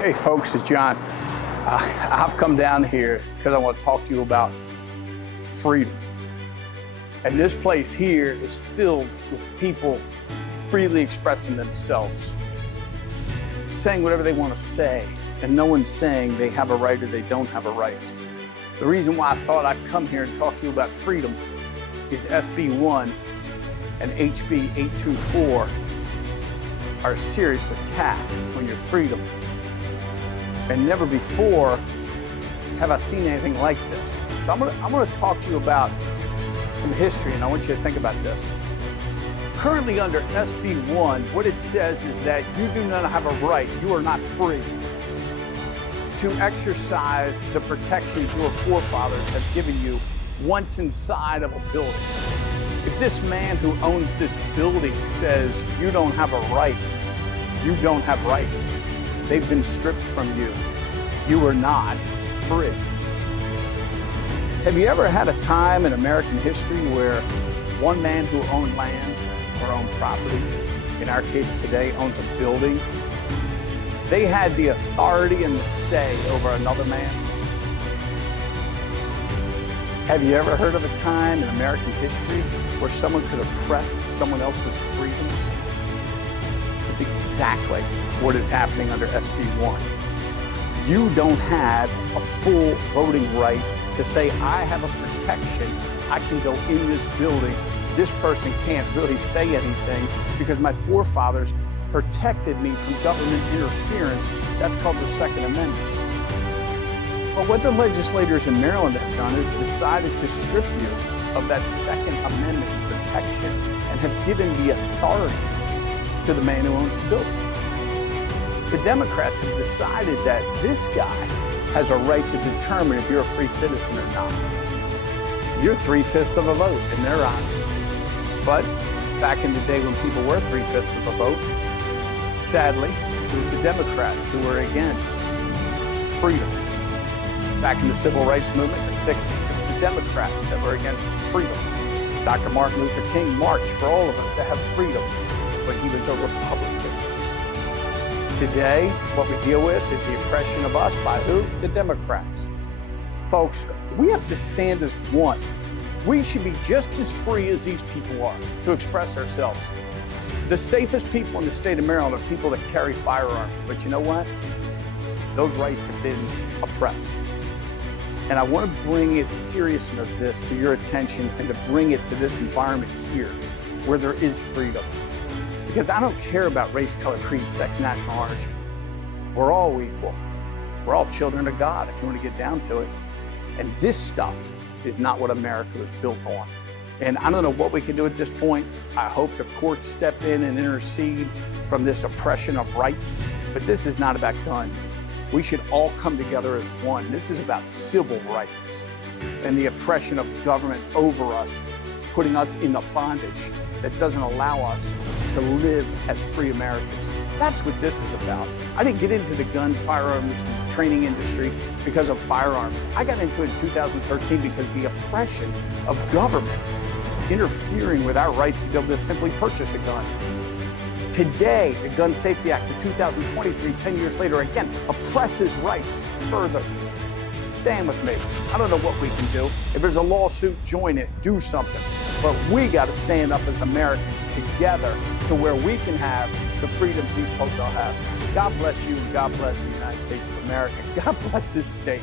Hey folks, it's John. I've come down here because I want to talk to you about freedom. And this place here is filled with people freely expressing themselves, saying whatever they want to say, and no one's saying they have a right or they don't have a right. The reason why I thought I'd come here and talk to you about freedom is SB1 and HB824 are a serious attack on your freedom. And never before have I seen anything like this. So I'm gonna talk to you about some history, and I want you to think about this. Currently under SB1, what it says is that you do not have a right, you are not free to exercise the protections your forefathers have given you once inside of a building. If this man who owns this building says you don't have a right, you don't have rights. They've been stripped from you. You are not free. Have you ever had a time in American history where one man who owned land or owned property, in our case today owns a building, they had the authority and the say over another man? Have you ever heard of a time in American history where someone could oppress someone else's freedoms? It's exactly what is happening under SB1. You don't have a full voting right to say, I have a protection, I can go in this building, this person can't really say anything because my forefathers protected me from government interference. That's called the Second Amendment. But what the legislators in Maryland have done is decided to strip you of that Second Amendment protection and have given the authority to the man who owns the building. The Democrats have decided that this guy has a right to determine if you're a free citizen or not. You're 3/5 of a vote in their eyes. But back in the day when people were 3/5 of a vote, sadly, it was the Democrats who were against freedom. Back in the civil rights movement in the 60s, it was the Democrats that were against freedom. Dr. Martin Luther King marched for all of us to have freedom, but he was a Republican. Today, what we deal with is the oppression of us by who? The Democrats. Folks, we have to stand as one. We should be just as free as these people are to express ourselves. The safest people in the state of Maryland are people that carry firearms, but you know what? Those rights have been oppressed. And I want to bring the seriousness of this to your attention and to bring it to this environment here where there is freedom. Because I don't care about race, color, creed, sex, national origin. We're all equal. We're all children of God, if you want to get down to it. And this stuff is not what America was built on. And I don't know what we can do at this point. I hope the courts step in and intercede from this oppression of rights. But this is not about guns. We should all come together as one. This is about civil rights and the oppression of government over us, putting us in a bondage that doesn't allow us to live as free Americans. That's what this is about. I didn't get into the gun, firearms, and training industry because of firearms. I got into it in 2013 because the oppression of government interfering with our rights to be able to simply purchase a gun. Today, the Gun Safety Act of 2023, 10 years later, again, oppresses rights further. Stand with me. I don't know what we can do. If there's a lawsuit, join it, do something. But we got to stand up as Americans together to where we can have the freedoms these folks all have. God bless you, God bless the United States of America. God bless this state.